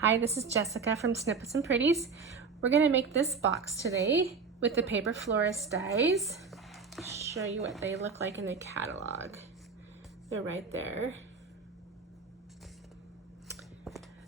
Hi, this is Jessica from Snippets and Pretties. We're gonna make this box today with the paper florist dies. Show you what they look like in the catalog. They're right there.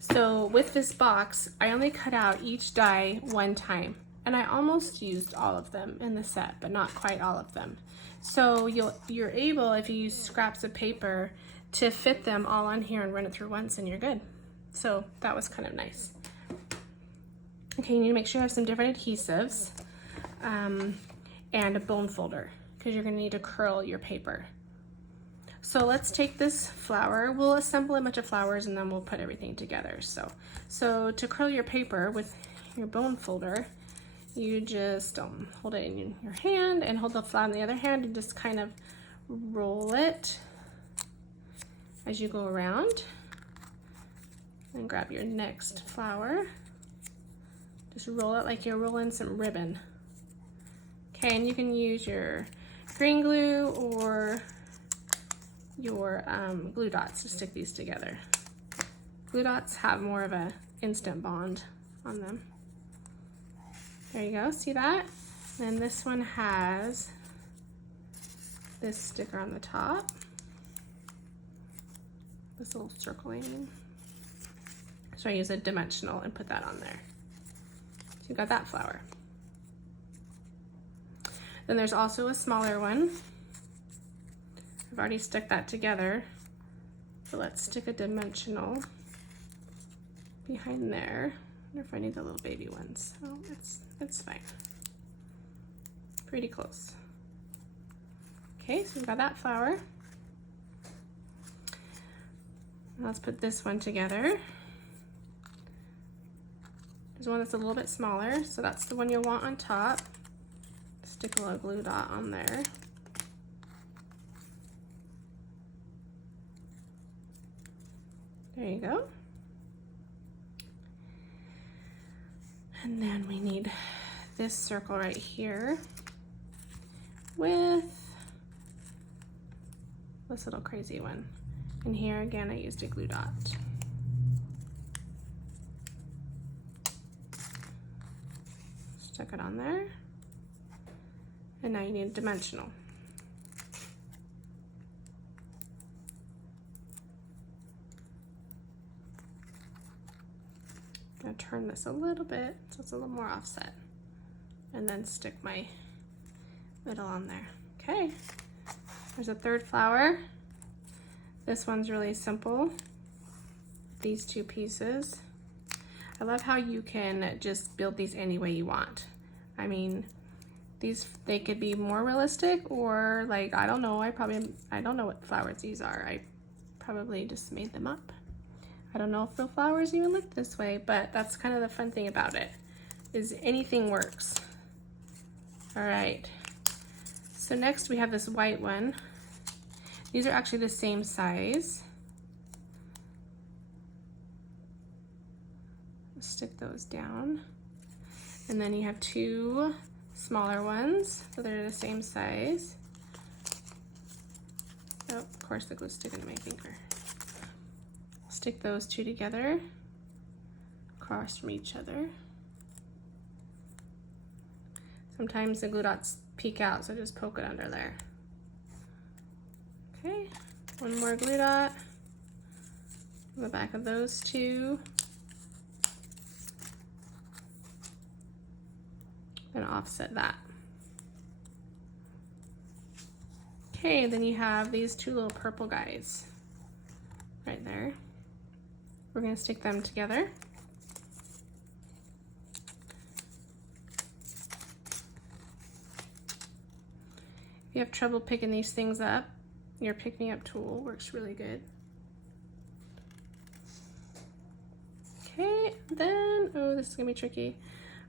So with this box, I only cut out each die one time, and I almost used all of them in the set, but not quite all of them. So you're able, if you use scraps of paper, to fit them all on here and run it through once and you're good. So that was kind of nice. Okay, you need to make sure you have some different adhesives and a bone folder because you're going to need to curl your paper. So let's take this flower. We'll assemble a bunch of flowers and then we'll put everything together. So to curl your paper with your bone folder, you just hold it in your hand and hold the flower in the other hand and just kind of roll it as you go around. And grab your next flower. Just roll it like you're rolling some ribbon. Okay, and you can use your green glue or your glue dots to stick these together. Glue dots have more of a instant bond on them. There you go, see that? And this one has this sticker on the top. This little circling. So I use a dimensional and put that on there. So you got that flower. Then there's also a smaller one. I've already stuck that together. So let's stick a dimensional behind there. I wonder if I need the little baby ones. Oh, it's fine. Pretty close. Okay, so we've got that flower. Now let's put this one together. There's one that's a little bit smaller, so that's the one you'll want on top. Stick a little glue dot on there. There you go. And then we need this circle right here with this little crazy one. And here again, I used a glue dot. Stuck it on there. And now you need a dimensional. I'm gonna turn this a little bit so it's a little more offset. And then stick my middle on there. Okay, there's a third flower. This one's really simple. These two pieces. I love how you can just build these any way you want. I mean, they could be more realistic or like, I don't know, I don't know what flowers these are. I probably just made them up. I don't know if the flowers even look this way, but that's kind of the fun thing about it, is anything works. All right, so next we have this white one. These are actually the same size. Stick those down. And then you have two smaller ones, so they're the same size. Oh, of course the glue's sticking to my finger. Stick those two together, across from each other. Sometimes the glue dots peek out, so just poke it under there. Okay, one more glue dot on the back of those two. And offset that. Okay, then you have these two little purple guys right there. We're gonna stick them together. If you have trouble picking these things up, your pick-me-up tool works really good. Okay, then, oh, this is gonna be tricky.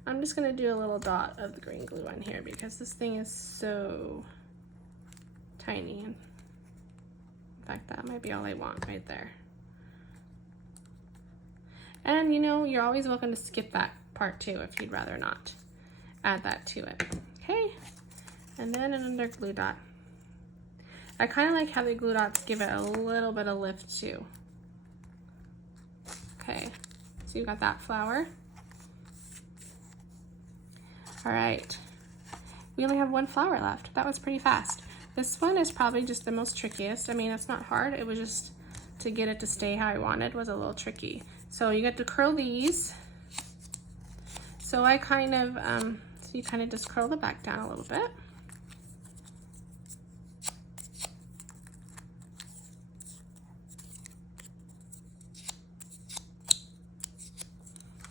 I'm just gonna do a little dot of the green glue on here because this thing is so tiny. In fact, that might be all I want right there. And you know, you're always welcome to skip that part too if you'd rather not add that to it. Okay, and then another glue dot. I kind of like how the glue dots give it a little bit of lift too. Okay, So you got that flower. All right, we only have one flower left. That was pretty fast. This one is probably just the most trickiest. I mean, it's not hard. It was just to get it to stay how I wanted was a little tricky. So you get to curl these. So I kind of, so you kind of just curl the back down a little bit.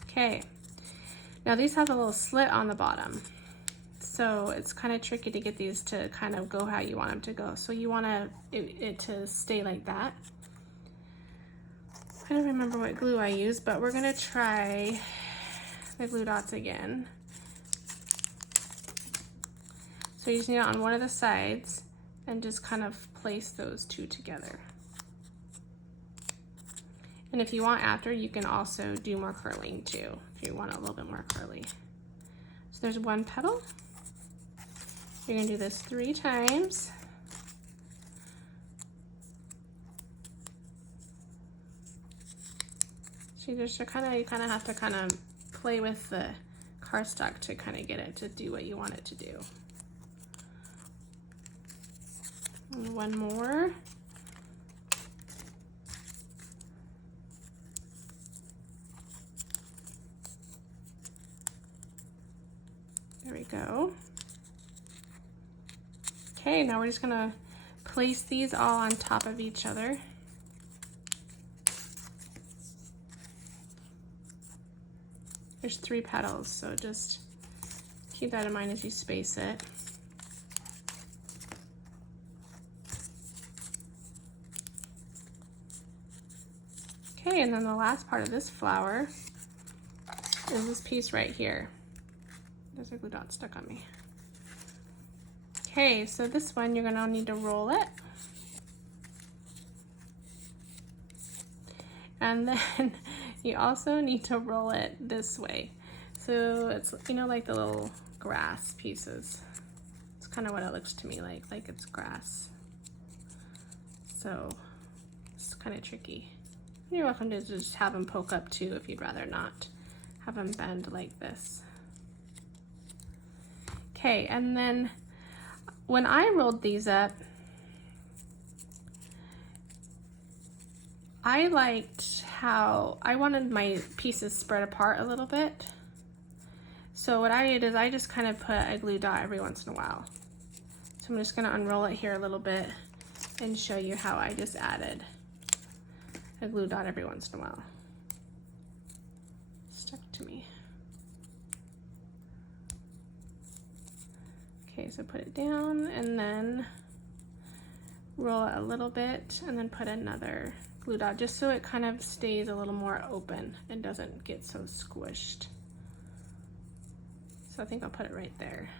Okay, now these have a little slit on the bottom. So it's kind of tricky to get these to kind of go how you want them to go. So you want it to stay like that. I don't remember what glue I used, but we're gonna try the glue dots again. So you're using it on one of the sides and just kind of place those two together. And if you want after, you can also do more curling too, if you want a little bit more curly. So there's one petal. You're gonna do this 3 times. So you kind of have to kind of play with the cardstock to kind of get it to do what you want it to do. And one more. There we go. Okay, now we're just gonna place these all on top of each other. There's 3 petals, so just keep that in mind as you space it. Okay, and then the last part of this flower is this piece right here. There's a glue dot stuck on me. Okay, so this one you're gonna need to roll it. And then you also need to roll it this way. So it's, you know, like the little grass pieces. It's kind of what it looks to me like it's grass. So it's kind of tricky. You're welcome to just have them poke up too if you'd rather not have them bend like this. Okay, and then when I rolled these up, I liked how I wanted my pieces spread apart a little bit. So what I did is I just kind of put a glue dot every once in a while. So I'm just gonna unroll it here a little bit and show you how I just added a glue dot every once in a while. Stuck to me. Okay, so put it down and then roll it a little bit and then put another glue dot just so it kind of stays a little more open and doesn't get so squished. So I think I'll put it right there.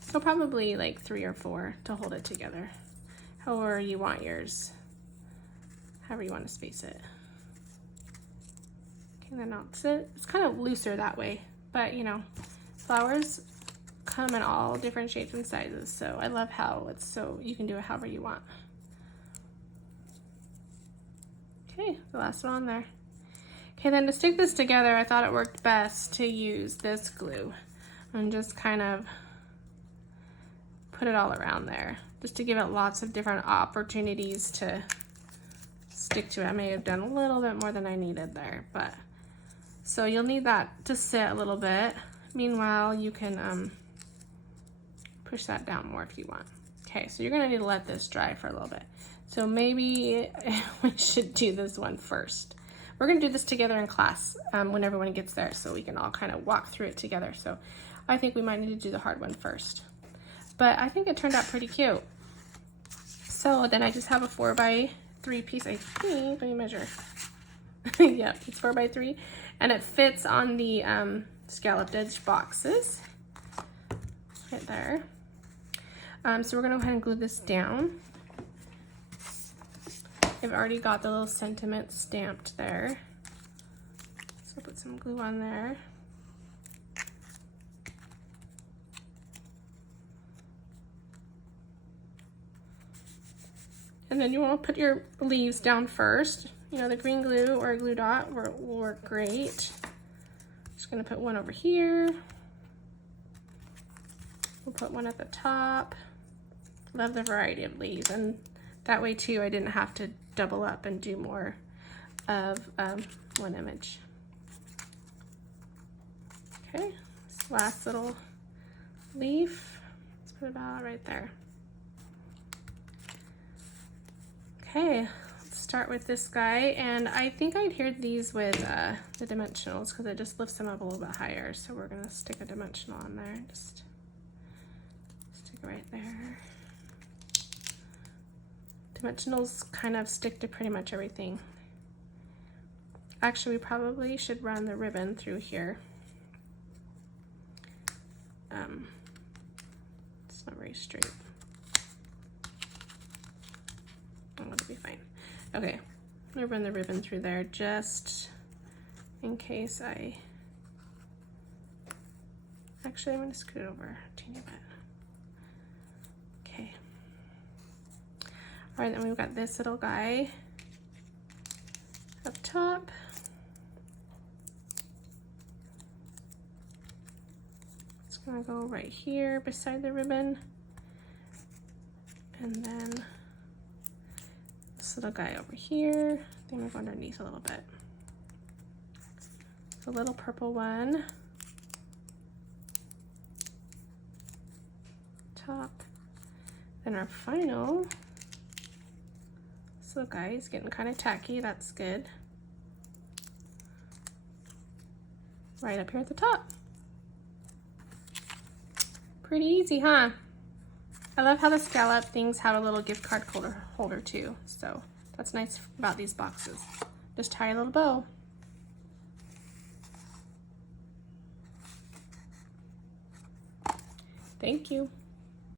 So probably like 3 or 4 to hold it together. However you want yours, however you want to space it. Okay, then it's kind of looser that way, but you know, flowers come in all different shapes and sizes, so I love how it's so you can do it however you want. Okay, the last one on there. Okay, then to stick this together, I thought it worked best to use this glue and just kind of put it all around there, just to give it lots of different opportunities to stick to it. I may have done a little bit more than I needed there, but so you'll need that to sit a little bit. Meanwhile, you can push that down more if you want. Okay, so you're gonna need to let this dry for a little bit. So maybe we should do this one first. We're gonna do this together in class when everyone gets there so we can all kind of walk through it together. So I think we might need to do the hard one first. But I think it turned out pretty cute. So then I just have a 4x3 piece, I think, let me measure. Yeah, it's 4x3 and it fits on the scalloped edge boxes right there. So we're gonna go ahead and glue this down. I've already got the little sentiment stamped there. So put some glue on there. And then you want to put your leaves down first. you know, the green glue or a glue dot will work great. Just gonna put one over here. We'll put one at the top. Love the variety of leaves, and that way too I didn't have to double up and do more of one image. Okay, this last little leaf, let's put it about right there. Okay, let's start with this guy, and I think I adhered these with the dimensionals because it just lifts them up a little bit higher. So we're gonna stick a dimensional on there, just stick it right there. Dimensionals kind of stick to pretty much everything. Actually, we probably should run the ribbon through here. It's not very straight. Oh, it'll be fine. Okay, I'm gonna run the ribbon through there just in case actually I'm gonna scoot it over a teeny bit. Okay. All right, then we've got this little guy up top. It's gonna go right here beside the ribbon. And then this little guy over here. Then we'll go underneath a little bit. The little purple one. Top. Then our final, this little guy is getting kind of tacky, that's good. Right up here at the top. Pretty easy, huh? I love how the scallop things have a little gift card holder too, so that's nice about these boxes. Just tie a little bow. Thank you.